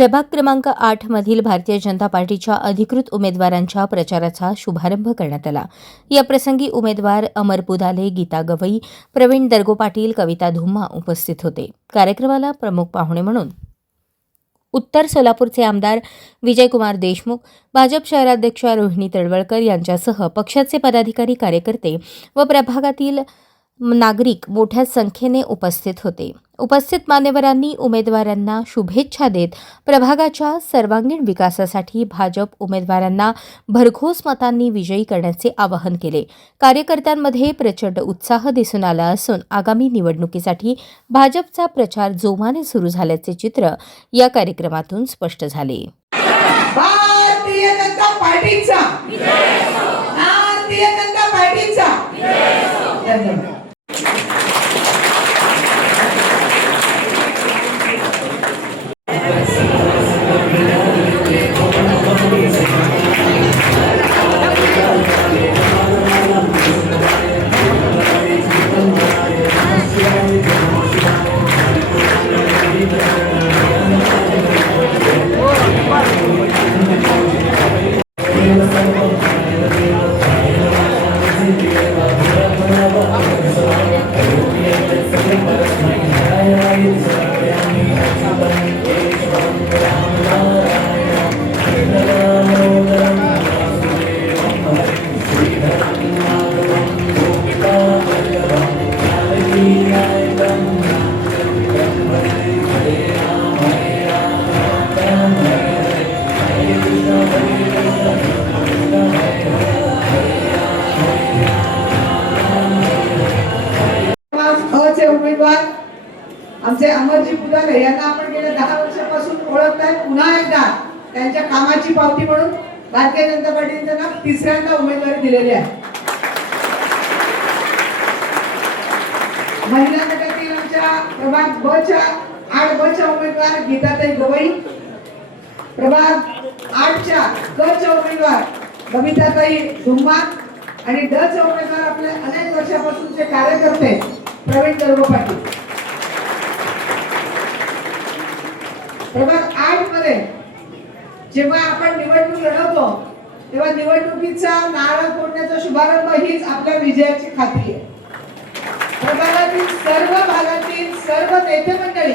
प्रभाग क्रमांक 8 मधील भारतीय जनता पार्टीच्या अधिकृत उमेदवारांच्या प्रचाराचा शुभारंभ करण्यात आला। या प्रसंगी उमेदवार अमर पुदाले, गीता गवई, प्रवीण दर्गो पाटील, कविता धुम्मा उपस्थित होते। कार्यक्रमाला प्रमुख पाहुणे म्हणून उत्तर सोलापूरचे आमदार विजयकुमार देशमुख, भाजप शहराध्यक्ष रोहिणी तळवळकर यांच्यासह पक्षाचे पदाधिकारी, कार्यकर्ते व प्रभागातील नागरिक मोठ्या संख्येने उपस्थित होते। उपस्थित मान्यवरांनी उमेदवारांना शुभेच्छा देत प्रभागाच्या सर्वांगीण विकासासाठी भाजप उमेदवारांना भरघोस मतांनी विजयी करण्याचे आवाहन केले। कार्यकर्त्यांमध्ये प्रचंड उत्साह दिसून आला असून आगामी निवडणुकीसाठी भाजपचा प्रचार जोमाने सुरू झाल्याचे चित्र या कार्यक्रमातून स्पष्ट झाले। भारतीय जनता पार्टीचा भारतीय जनता पार्टीचा धन्यवाद। उमेदवार आमचे अमरजी पुदाले यांना आपण गेल्या 10 वर्षापासून ओळखताय। पुन्हा एकदा त्यांच्या कामाची पावती म्हणून भारतीय जनता पार्टीने त्यांना तिसऱ्यांदा उमेदवारी दिलेली आहे। महिला गटातील आमच्या प्रभाग ब च्या 8 ब च्या उमेदवार गीताताई गवई, प्रभाग 8 च्या क च्या उमेदवार कविताताई धुम्मा आणि ड च्या उमेदवार आपले अनेक वर्षापासूनचे कार्यकर्ते प्रवीण दर्गो पाटील। प्रभाग 8 मध्ये जेव्हा आपण निवडणूक लढवतो तेव्हा निवडणुकीचा नारळ फोडण्याचा शुभारंभ हीच आपल्या विजयाची खात्री आहे। प्रभागातील सर्व भागातील सर्व नेते मंडळी,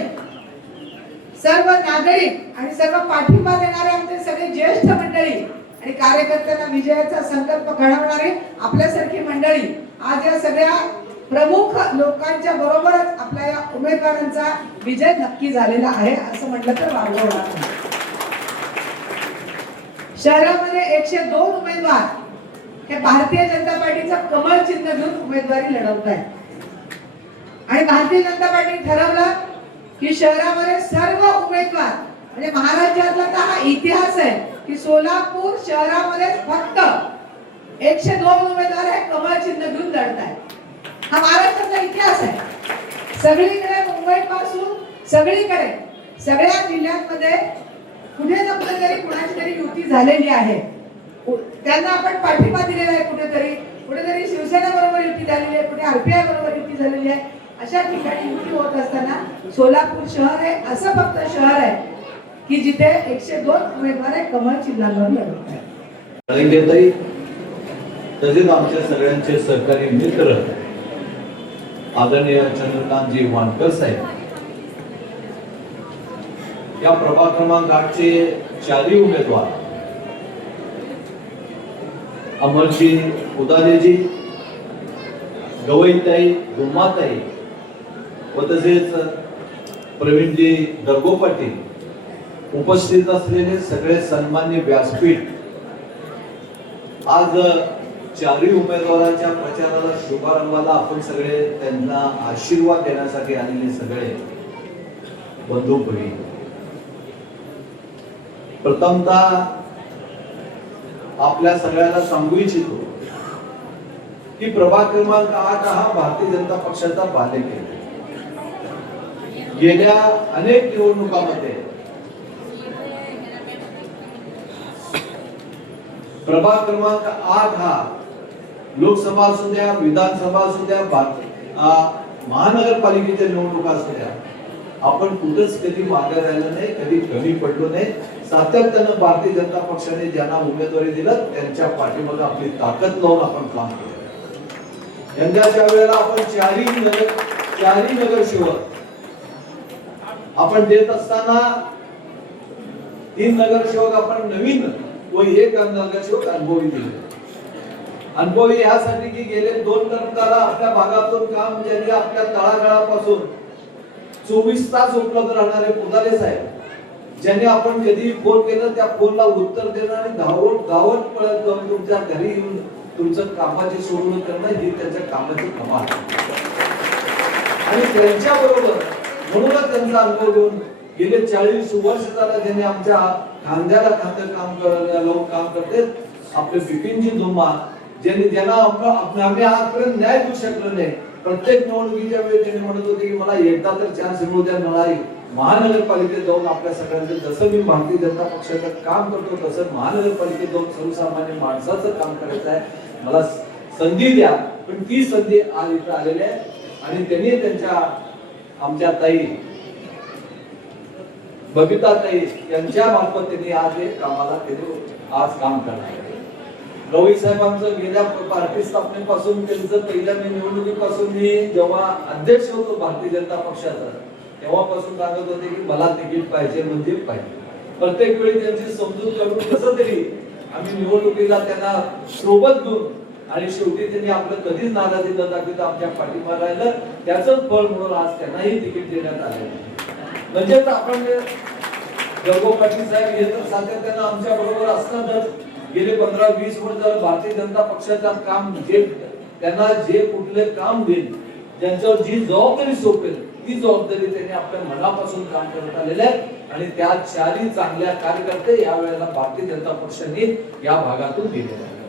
सर्व नागरिक आणि सर्व पाठिंबा देणारे आमचे सगळे ज्येष्ठ मंडळी आणि कार्यकर्त्यांना विजयाचा संकल्प घडवणारे आपल्यासारखी मंडळी आज या सगळ्या प्रमुख लोकांच्या बरोबरच आपल्या या उमेदवारांचा विजय नक्की झालेला आहे असं म्हटलं तर वावगं होणार नाही। शहरामध्ये 102 उमेदवार हे भारतीय जनता पार्टीचा कमळ चिन्ह घेऊन उमेदवारी लढवत आहेत आणि भारतीय जनता पार्टी ठरवलं की शहरामध्ये सर्व उमेदवार म्हणजे महाराष्ट्रातला तर हा इतिहास आहे की सोलापूर शहरामध्ये फक्त 102 उमेदवार हे कमळ चिन्ह घेऊन लढत आहेत। हा महाराष्ट्राचा इतिहास आहे। सगळीकडे मुंबई पासून सगळीकडे सगळ्या जिल्ह्यांमध्ये कुठे ना कुठेतरी कुणाची तरी युती झालेली आहे। त्यांना आपण पाठिंबा दिलेला आहे, कुठेतरी शिवसेना बरोबर युती झालेली आहे, कुठे आरपीआय बरोबर युती झालेली आहे। अशा ठिकाणी युती होत असताना सोलापूर शहर हे असं फक्त शहर आहे की जिथे 102 उमेदवार कमळ चिन्हावर लढवत आहेत। तसेच आमच्या सगळ्यांचे सहकारी मित्र आदरणीय चंद्रकांतजी वानकर साहेब, या प्रभाग क्रमांक 8 चे 4 उमेदवार अमरजी पुदालेजी, गवईताई, धुम्माताई व तसेच प्रवीणजी दर्गो पाटील उपस्थित असलेले सगळे सन्मान्य व्यासपीठ आज 4 उमेदवारांच्या प्रचाराला शुभारंभाला आपण सगळे त्यांना आशीर्वाद देण्यासाठी आलेले सगळे बंधू भगिनी, प्रथमतः आपल्या सगळ्यांना सांगू इच्छितो की प्रभाग क्रमांक 8 हा भारतीय जनता पक्षाचा बालेकिल्ला। गेल्या अनेक निवडणुकांमध्ये प्रभाग क्रमांक 8 हा लोकसभा असू द्या, विधानसभा असू द्या, महानगरपालिकेच्या निवडणुका असू द्या, आपण कुठंच कधी मागे राहिलं नाही, कधी कमी पडलो नाही. सातत्यानं भारतीय जनता पक्षाने ज्यांना उमेदवारी दिलं त्यांच्या पाठीमागे आपली ताकद लावून आपण काम केलं. यंदाच्या वेळेला आपण चारही नगरसेवक आपण देत असताना 3 नगरसेवक आपण नवीन व 1 नगरसेवक अनुभवी दिले. अनुभवी यासाठी की गेले 2 टर्मला आपल्या भागातून काम ज्यांनी आपल्या तळागाळापासून 24 तास उपलब्ध राहणारे पुदाले साहेब, ज्यांनी आपण कधी फोन केलं त्या फोनला उत्तर देणं आणि गावात पळत जाऊन तुमच्या घरी येऊन तुमचं कामाची सोडवणूक करणं ही त्यांच्या कामाची कमाल. आणि त्यांच्या बरोबर म्हणूनच त्यांचा अनुभव घेऊन गेले 40 वर्ष झाला ज्यांनी आमच्या खांद्याला खांदे काम करते. आपले बिपिनजी धुम्मा ज्यांना आम्ही आजपर्यंत न्याय देऊ शकलो नाही. प्रत्येक निवडणुकीच्या वेळी त्यांनी म्हणत होते की मला एकदा तर चान्स मिळू द्या, मला महानगरपालिकेत जाऊन आपल्या सगळ्यांचं, जसं मी भारतीय जनता पक्षाचं काम करतो तसं महानगरपालिकेत जाऊन सर्वसामान्य माणसाचं काम करायचं आहे, मला संधी द्या. पण ती संधी आज इथं आलेली आहे आणि त्यांनी त्यांच्या आमच्या ताई बबिता ताई यांच्या मार्फत त्यांनी आज हे कामाला आज काम करणार. रवी साहेबांचं गेल्या पार्टी स्थापनेपासून त्यांचं पहिल्या निवडणुकीपासून मी जेव्हा अध्यक्ष होतो भारतीय जनता पक्षाचा तेव्हापासून सांगत होते की मला तिकीट पाहिजे म्हणजे पाहिजे. प्रत्येक वेळी त्यांची समजूत करून कसं तरी आम्ही निवडणुकीला त्यांना सोबत घेऊन आणि शेवटी त्यांनी आपलं कधीच नाराजी न दाखवता आमच्या पाठीमागे राहिलं. त्याचंच फळ म्हणून आज त्यांनाही तिकीट देण्यात आले. म्हणजेच आपण गरगो पाटील साहेब हे तर सातत्यानं आमच्या बरोबर असतानाच गेले 15-20 वर्ष झालं भारतीय जनता पक्षाचं काम त्यांना जे कुठले काम देईल, ज्यांच्यावर जी जबाबदारी सोपेल ती जबाबदारी त्यांनी आपल्या मनापासून काम करत आलेले आहेत आणि त्या 4ही चांगल्या कार्यकर्ते या वेळेला भारतीय जनता पक्षाने या भागातून दिलेले आहेत.